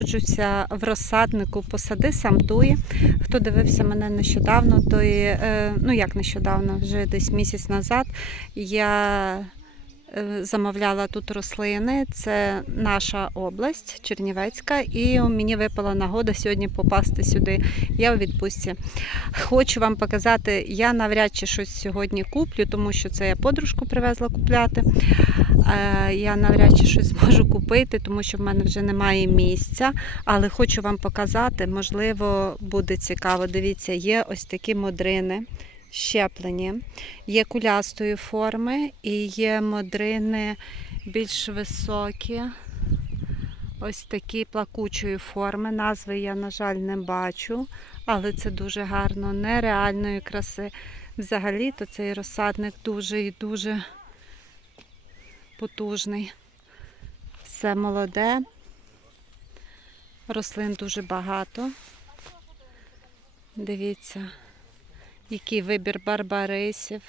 знаходжуся в розсаднику посади Самтуї. Хто дивився мене нещодавно, той е, ну як нещодавно, вже десь місяць назад я замовляла тут рослини. Це наша область, Чернівецька, і мені випала нагода сьогодні попасти сюди. Я у відпустці. Хочу вам показати, я навряд чи щось сьогодні куплю, тому що це я подружку привезла купляти. Е, Я навряд чи щось зможу купити, тому що в мене вже немає місця. Але хочу вам показати, можливо, буде цікаво. Дивіться, є ось такі модрини щеплені, є кулястої форми і є модрини більш високі. Ось такі плакучої форми. Назви я, на жаль, не бачу, але це дуже гарно, нереальної краси. Взагалі-то цей розсадник дуже і дуже потужний. Все молоде. Рослин дуже багато. Дивіться, який вибір барбарисів.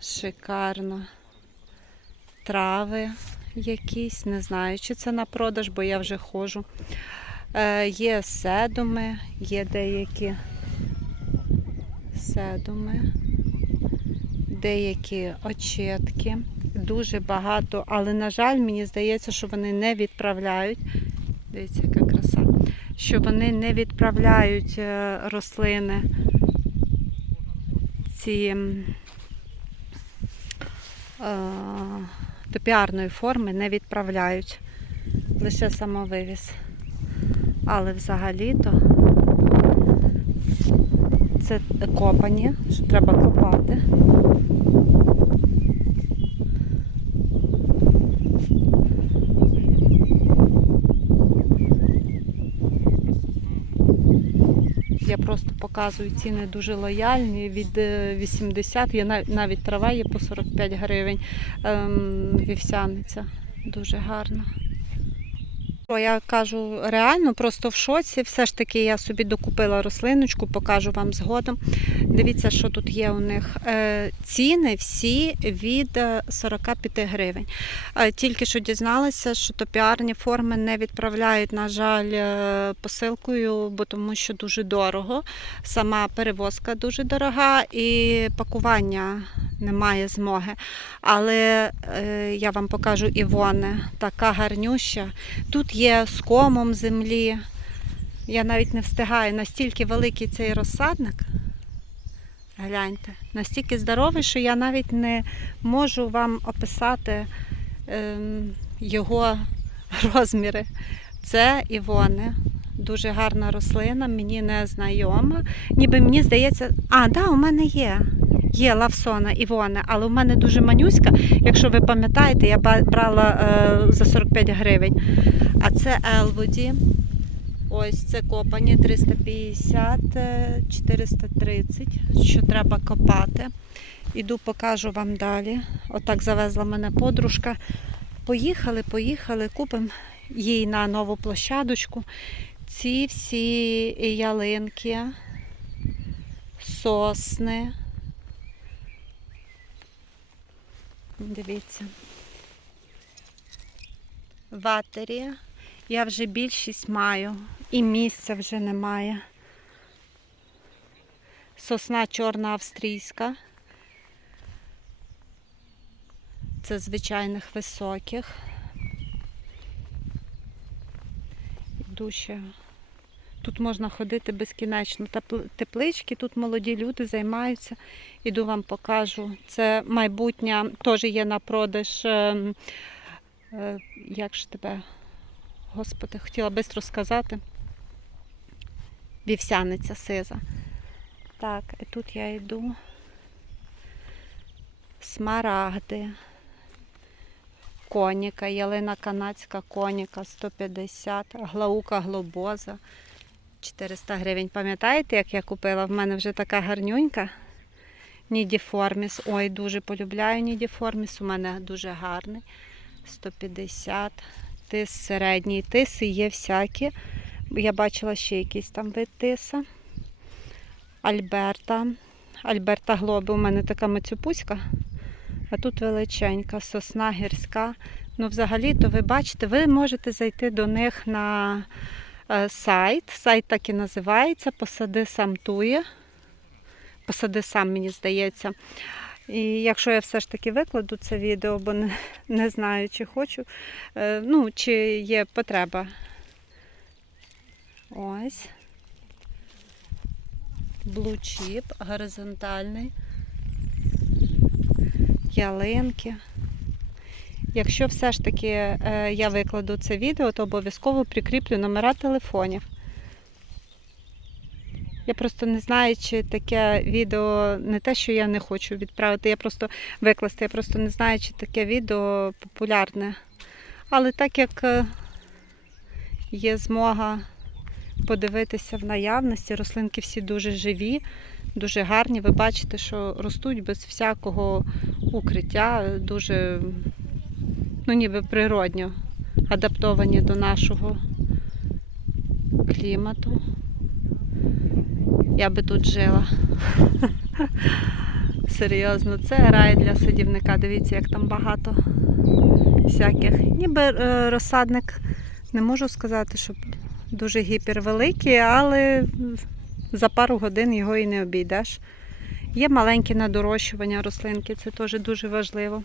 Шикарно. Трави якісь, не знаю, чи це на продаж, бо я вже ходжу. Е, є седуми, є деякі седуми, деякі очетки. Дуже багато, але, на жаль, мені здається, що вони не відправляють. Дивіться, яка краса. Що вони не відправляють е, рослини ці м, е, топіарної форми не відправляють. Лише самовивіз. Але взагалі-то це копані, що треба копати. Просто показую ціни дуже лояльні. Від е, 80, є нав- навіть трава є по 45 гривень. Ем, вівсяниця дуже гарна. Я кажу реально, просто в шоці. Все ж таки я собі докупила рослиночку, покажу вам згодом. Дивіться, що тут є у них. Е, Ціни всі від е, 45 гривень. Е, Тільки що дізналася, що топіарні форми не відправляють, на жаль, е, посилкою, бо тому що дуже дорого. Сама перевозка дуже дорога і пакування немає змоги. Але е, я вам покажу Івони, така гарнюща. Тут є з комом землі. Я навіть не встигаю, настільки великий цей розсадник. Гляньте, настільки здоровий, що я навіть не можу вам описати ем, його розміри. Це Івони. Дуже гарна рослина, мені не знайома. Ніби мені здається, а, да, у мене є. Є лавсона Івони, але у мене дуже манюська. Якщо ви пам'ятаєте, я брала е, за 45 гривень. А це Елводі. Ось це копані 350, е, 430, що треба копати. Іду, покажу вам далі. Отак завезла мене подружка. Поїхали, поїхали, купимо їй на нову площадочку. Ці всі ялинки, сосни. Дивіться. Ватері. Я вже більшість маю. І місця вже немає. Сосна чорна австрійська. Це звичайних високих. Ще. Тут можна ходити безкінечно. Теплички, тут молоді люди займаються. Іду вам покажу. Це майбутнє теж є на продаж. ем, е, Як ж тебе? Господи, хотіла швидко сказати. Вівсяниця сиза. Так, і тут я йду. Смарагди. Коніка, ялина канадська коніка 150, глаука глобоза 400 гривень. Пам'ятаєте, як я купила? В мене вже така гарнюнька. Нідіформіс. Ой, дуже полюбляю Нідіформіс. У мене дуже гарний. 150. Тис середній. Тиси є всякі. Я бачила ще якийсь там вид тиса. Альберта. Альберта Глоби. У мене така мацюпуська. А тут величенька, сосна гірська Ну, взагалі, то ви бачите, ви можете зайти до них на е, сайт. Сайт так і називається Посади сам тує. Посади сам, мені здається. І якщо я все ж таки викладу це відео, бо не, не знаю, чи хочу, е, ну, чи є потреба. Ось. Блучіп горизонтальний. Ялинки. Якщо все ж таки е, я викладу це відео, то обов'язково прикріплю номера телефонів. Я просто не знаю, чи таке відео не те, що я не хочу відправити, я просто викласти, я просто не знаю, чи таке відео популярне. Але так як е, є змога подивитися в наявності, рослинки всі дуже живі, дуже гарні. Ви бачите, що ростуть без всякого укриття, дуже ну, ніби природньо адаптовані до нашого клімату. Я би тут жила. Серйозно, це рай для садівника. Дивіться, як там багато всяких. Ніби е, розсадник, не можу сказати, що дуже гіпервеликий, але за пару годин його і не обійдеш. Є маленькі надорощування рослинки, це теж дуже важливо.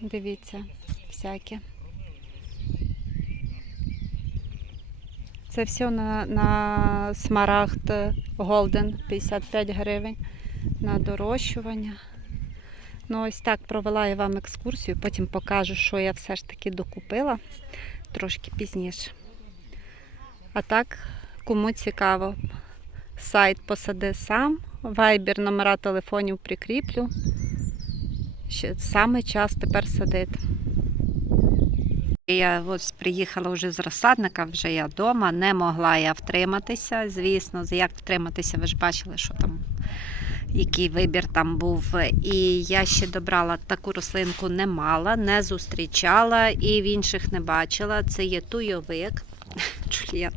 Дивіться, всяке. Це все на, на смарагд Голден 55 гривень на дорощування. Ну, ось так провела я вам екскурсію, потім покажу, що я все ж таки докупила трошки пізніше. А так, кому цікаво, сайт посади сам, вайбер, номера телефонів прикріплю. Ще саме час тепер садити. Я ось приїхала вже з розсадника, вже я вдома, не могла я втриматися. Звісно, як втриматися, ви ж бачили, що там, який вибір там був. І я ще добрала таку рослинку не мала, не зустрічала і в інших не бачила. Це є туйовик. Джульєт.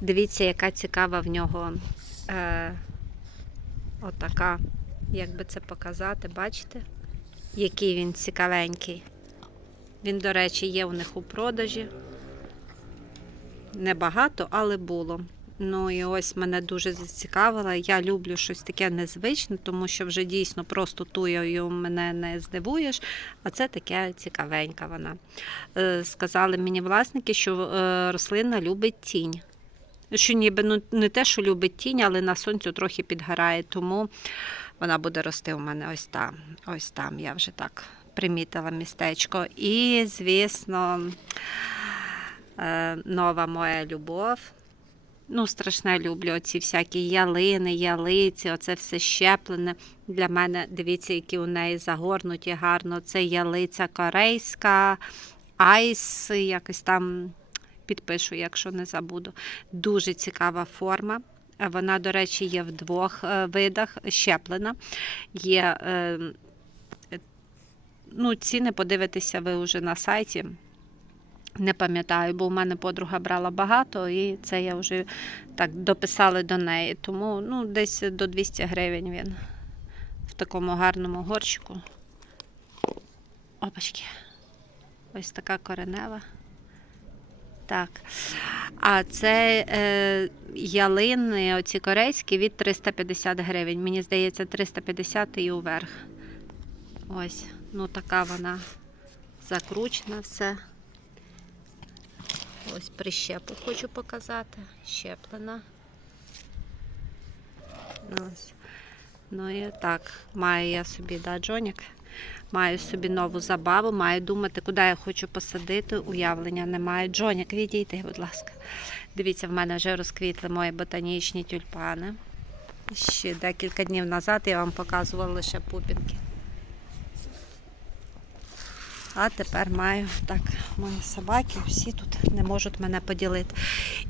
Дивіться, яка цікава в нього е, отака, як би це показати, бачите? Який він цікавенький. Він, до речі, є у них у продажі. Небагато, але було. Ну і ось мене дуже зацікавило. Я люблю щось таке незвичне, тому що вже дійсно просто туєю мене не здивуєш, а це таке цікавенька вона. Е, Сказали мені власники, що е, рослина любить тінь. Що ніби ну, не те, що любить тінь, але на сонцю трохи підгорає, тому вона буде рости у мене ось там. Ось там я вже так примітила містечко. І, звісно, е, нова моя любов. Ну, страшне люблю оці всякі ялини, ялиці, оце все щеплене. Для мене, дивіться, які у неї загорнуті гарно. Це ялиця корейська, айс, якось там підпишу, якщо не забуду. Дуже цікава форма. Вона, до речі, є в двох е, видах щеплена. Є е, ну, ціни подивитися ви вже на сайті. Не пам'ятаю, бо у мене подруга брала багато, і це я вже так дописали до неї. Тому ну, десь до 200 гривень він в такому гарному горщику. Опачки. Ось така коренева. Так. А це е, ялини, оці корейські від 350 гривень. Мені здається, 350 і уверх. Ось, ну така вона закручена все. Ось прищепу хочу показати. Щеплена. Ось. Ну і так, маю я собі да, джонік. Маю собі нову забаву, маю думати, куди я хочу посадити. Уявлення немає. Джонік, відійди, будь ласка. Дивіться, в мене вже розквітли мої ботанічні тюльпани. Ще декілька днів назад я вам показувала лише пупінки. А тепер маю так, мої собаки, всі тут не можуть мене поділити.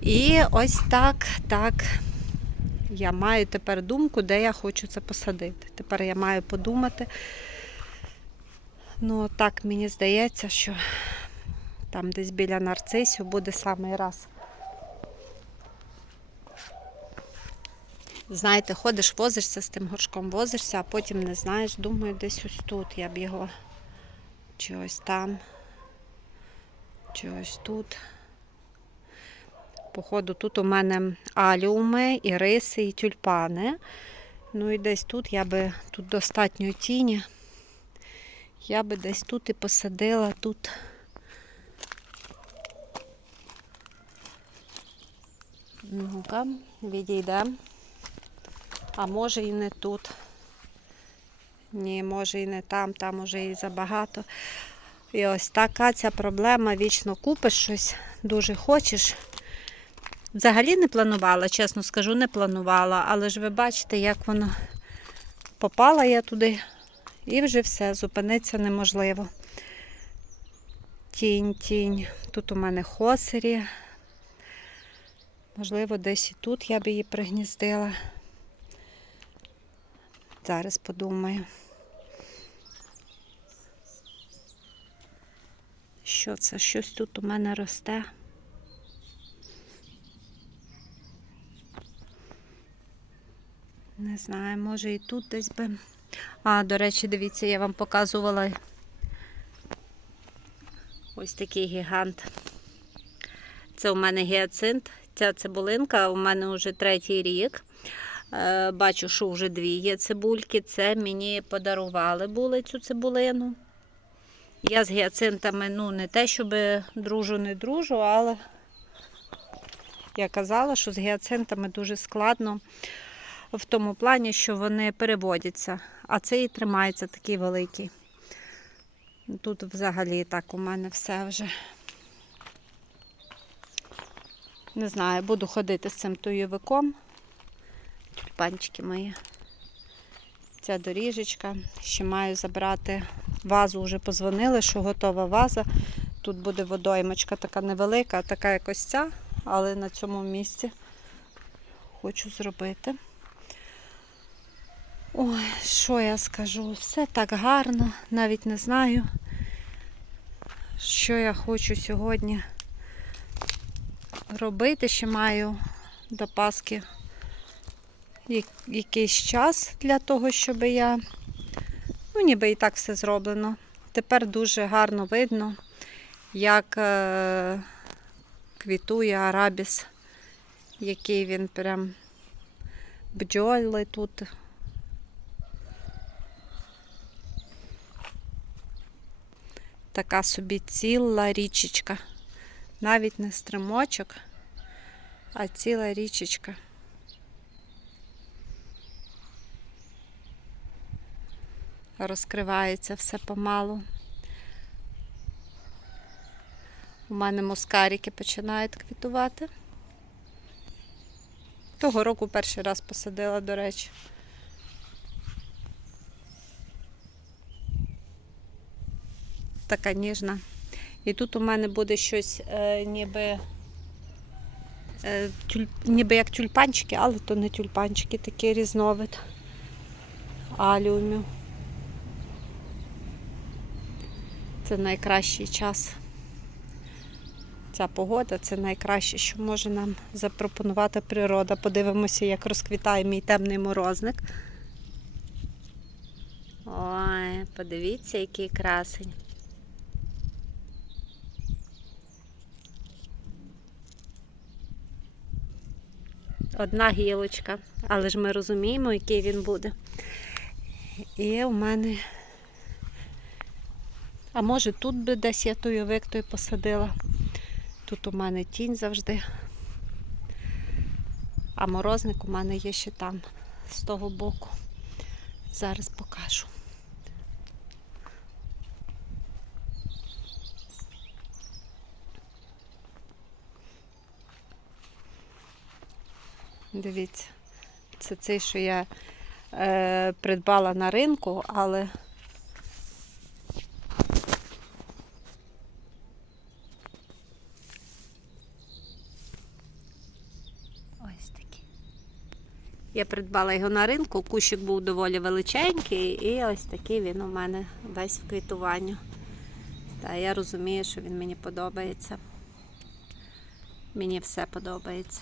І ось так, так. Я маю тепер думку, де я хочу це посадити. Тепер я маю подумати. Ну, так мені здається, що там десь біля нарцисів буде самий раз. Знаєте, ходиш, возишся з тим горшком, возишся, а потім не знаєш. Думаю, десь ось тут я б його. Чи ось там. Чи ось тут. Походу, тут у мене аліуми, іриси і тюльпани. Ну і десь тут я би тут достатньо тіні. Я би десь тут і посадила тут. Ну-ка, відійде. А може і не тут. Ні, може і не там, там уже і забагато. І ось така ця проблема. Вічно купиш щось, дуже хочеш. Взагалі не планувала, чесно скажу, не планувала. Але ж ви бачите, як воно попала я туди, і вже все, зупинитися неможливо. Тінь, тінь. Тут у мене хосері. Можливо, десь і тут я б її пригніздила. Зараз подумаю. Що це? Щось тут у мене росте. Не знаю, може і тут десь би. А, до речі, дивіться, я вам показувала ось такий гігант. Це у мене гіацинт. Ця цибулинка у мене вже третій рік. Е, Бачу, що вже дві є цибульки. Це мені подарували були цю цибулину. Я з гіацинтами, ну, не те, щоб дружу, не дружу, але я казала, що з гіацинтами дуже складно в тому плані, що вони переводяться, а цей тримається такий великий. Тут взагалі так у мене все вже. Не знаю, буду ходити з цим туєвиком. Тюльпанчики мої. Ця доріжечка. Ще маю забрати вазу, вже позвонили, що готова ваза. Тут буде водоймочка така невелика, така якось ця, але на цьому місці хочу зробити. Ой, що я скажу? Все так гарно, навіть не знаю, що я хочу сьогодні робити. Ще маю до Пасхи якийсь час для того, щоб я. Ну, ніби і так все зроблено. Тепер дуже гарно видно, як е, квітує арабіс, який він прям бджоли тут. Така собі ціла річечка. Навіть не стримочок, а ціла річечка. Розкривається все помалу. У мене мускарики починають квітувати. Того року перший раз посадила, до речі. Така ніжна. І тут у мене буде щось е, ніби, е, тюль, ніби як тюльпанчики, але то не тюльпанчики, такий різновид аліумів. Це найкращий час. Ця погода це найкраще, що може нам запропонувати природа. Подивимося, як розквітає мій темний морозник. Ой, подивіться, який красень. Одна гілочка, але ж ми розуміємо, який він буде. І у мене. А може тут би десь я туйовик той посадила. Тут у мене тінь завжди. А морозник у мене є ще там, з того боку. Зараз покажу. Дивіться, це цей, що я е, придбала на ринку, але ось такий. Я придбала його на ринку, кущик був доволі величенький, і ось такий він у мене весь в квітуванню. Та я розумію, що він мені подобається. Мені все подобається.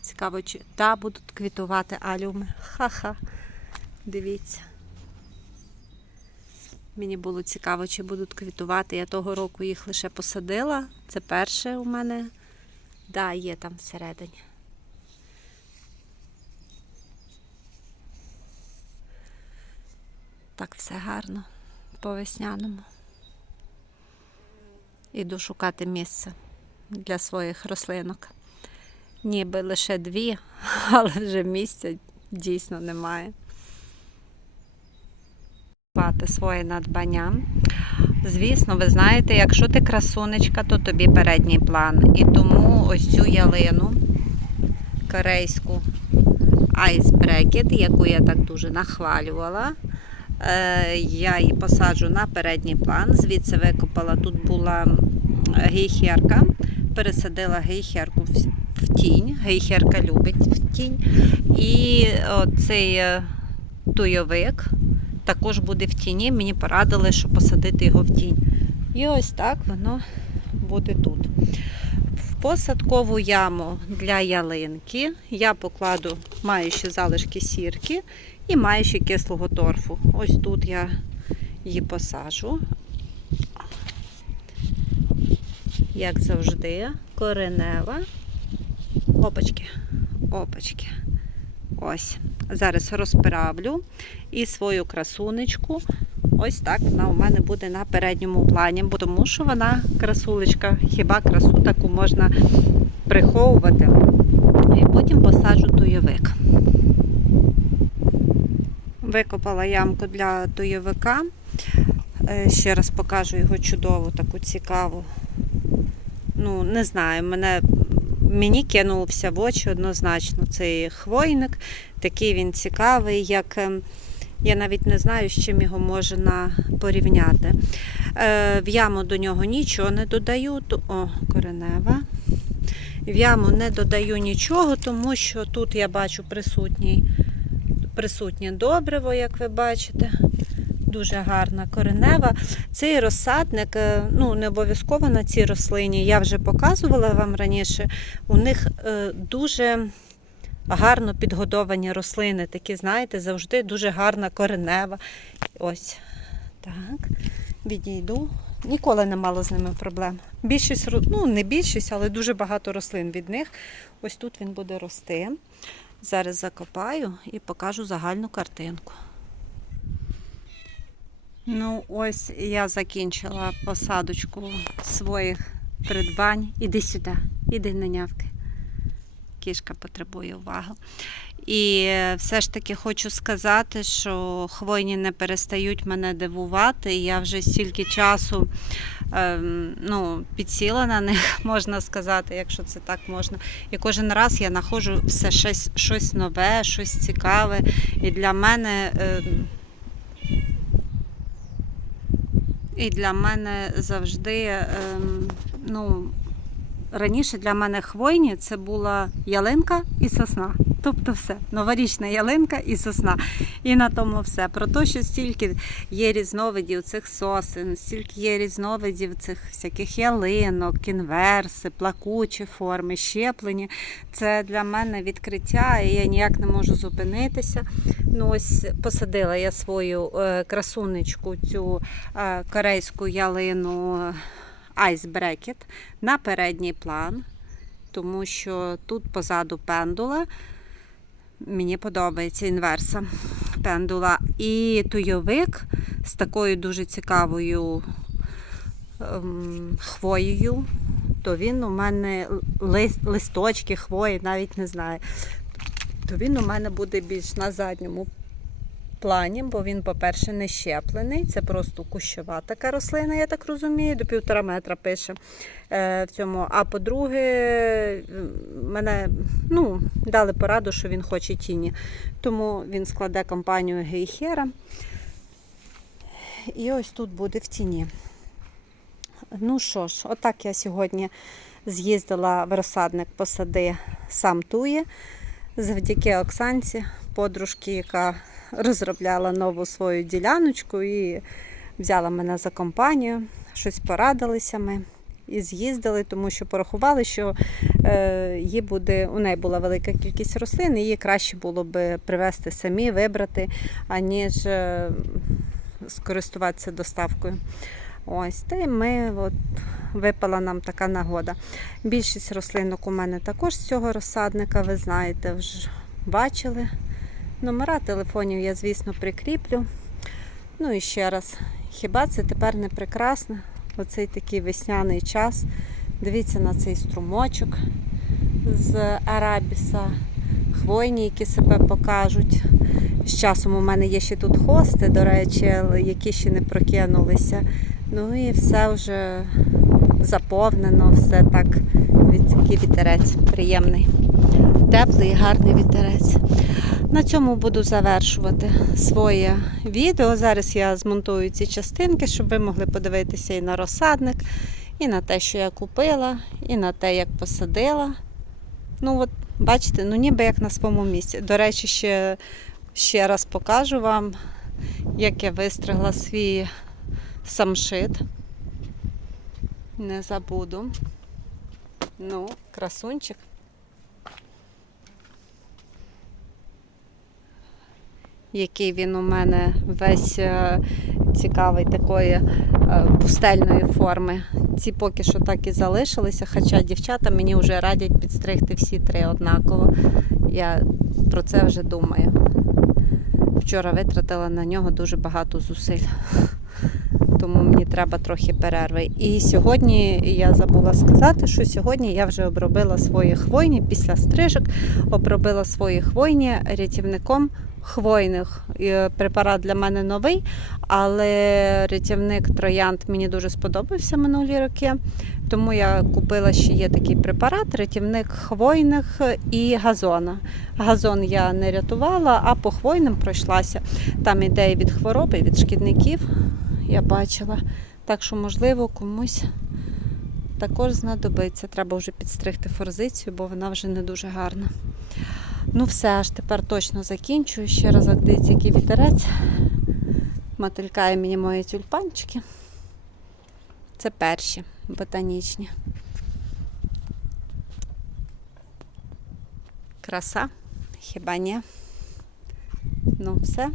цікаво, чи та будуть квітувати алюми. Ха-ха. Дивіться. Мені було цікаво, чи будуть квітувати. Я того року їх лише посадила. Це перше у мене. Да, є там всередині. Так все гарно по весняному. Іду шукати місце для своїх рослинок. Ніби лише дві, але вже місця дійсно немає. Пати своє надбання. Звісно, ви знаєте, якщо ти красунечка, то тобі передній план. І тому ось цю ялину корейську Ice Bracket, яку я так дуже нахвалювала. е, Я її посаджу на передній план. Звідси викопала. Тут була гейхерка. Пересадила гейхерку в- в тінь. Гейхерка любить в тінь. І оцей е, туйовик також буде в тіні. Мені порадили, що посадити його в тінь. І ось так воно буде тут. В посадкову яму для ялинки я покладу маю ще залишки сірки і маю кислого торфу. Ось тут я її посаджу. Як завжди, коренева. Опачки, опачки. Ось. Зараз розправлю і свою красунечку. Ось так вона у мене буде на передньому плані, тому що вона красулечка, хіба красу таку можна приховувати. І потім посаджу туйовик. Викопала ямку для туйовика. Е, Ще раз покажу його чудову, таку цікаву. Ну, не знаю, мене, мені кинувся в очі однозначно цей хвойник. Такий він цікавий, як ем, я навіть не знаю, з чим його можна порівняти. Е, В яму до нього нічого не додаю. О, коренева. В яму не додаю нічого, тому що тут я бачу присутній, присутнє добриво, як ви бачите. Дуже гарна коренева. Цей розсадник, е, ну не обов'язково на цій рослині, я вже показувала вам раніше. У них е, дуже гарно підгодовані рослини, такі, знаєте, завжди дуже гарна коренева. Ось так. Відійду. Ніколи не мала з ними проблем. Більшість, ну не більшість, але дуже багато рослин від них. Ось тут він буде рости. Зараз закопаю і покажу загальну картинку. Ну, ось я закінчила посадочку своїх придбань. Іди сюди, іди на нявки. Кішка потребує уваги. І все ж таки хочу сказати, що хвойні не перестають мене дивувати. Я вже стільки часу ем, ну, підсіла на них, можна сказати, якщо це так можна. І кожен раз я знаходжу все щось, щось нове, щось цікаве. І для мене. ем, і для мене завжди, ем, ну, раніше для мене хвойні це була ялинка і сосна. Тобто все, новорічна ялинка і сосна. І на тому все. Про те, що стільки є різновидів цих сосен, стільки є різновидів цих всяких ялинок, кінверси, плакучі форми, щеплені. Це для мене відкриття, і я ніяк не можу зупинитися. Ну, ось посадила я свою е, красунечку, цю е, корейську ялину Bracket на передній план, тому що тут позаду пендула. Мені подобається інверса пендула. І туйовик з такою дуже цікавою ем, хвоєю. То він у мене лист, листочки, хвої, навіть не знаю. То він у мене буде більш на задньому плані, бо він, по-перше, не щеплений. Це просто кущова така рослина, я так розумію, до півтора метра пише е, в цьому. А по-друге, мене ну, дали пораду, що він хоче тіні. Тому він складе компанію Гейхера. І ось тут буде в тіні. Ну що ж, отак я сьогодні з'їздила в розсадник посади сам тує завдяки Оксанці, подружки, яка розробляла нову свою діляночку і взяла мене за компанію. Щось порадилися ми. і з'їздили, тому що порахували, що е, їй буде, у неї була велика кількість рослин, і їй краще було би привезти самі, вибрати, аніж е, скористуватися доставкою. Ось, та й ми от, випала нам така нагода. Більшість рослинок у мене також з цього розсадника, ви знаєте, вже бачили. Номера телефонів я, звісно, прикріплю. Ну і ще раз, хіба це тепер не прекрасно? Оцей такий весняний час. Дивіться на цей струмочок з арабіса, хвойні, які себе покажуть. З часом у мене є ще тут хости, до речі, які ще не прокинулися. Ну і все вже заповнено, все так. Дивіться, який вітерець приємний. Теплий і гарний вітерець. На цьому буду завершувати своє відео. Зараз я змонтую ці частинки, щоб ви могли подивитися і на розсадник, і на те, що я купила, і на те, як посадила. Ну, от, бачите, ну ніби як на своєму місці. До речі, ще, ще раз покажу вам, як я вистригла свій самшит. Не забуду. Ну, красунчик. Який він у мене весь е, цікавий такої е, пустельної форми. Ці поки що так і залишилися, хоча дівчата мені вже радять підстригти всі три однаково. Я про це вже думаю. Вчора витратила на нього дуже багато зусиль тому мені треба трохи перерви. І сьогодні я забула сказати, що сьогодні я вже обробила свої хвойні після стрижок, обробила свої хвойні рятівником хвойних. Препарат для мене новий, але рятівник троянд мені дуже сподобався минулі роки. Тому я купила ще є такий препарат, рятівник хвойних і газона. Газон я не рятувала, а по хвойним пройшлася. Там ідеї від хвороби, від шкідників я бачила. Так що, можливо, комусь також знадобиться. Треба вже підстригти форзицію, бо вона вже не дуже гарна. Ну, все, аж тепер точно закінчую. Ще раз дивіться, який вітерець. Мотилькає мені мої тюльпанчики. Це перші ботанічні. Краса, хіба ні? Ну, все.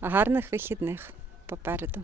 Гарних вихідних попереду.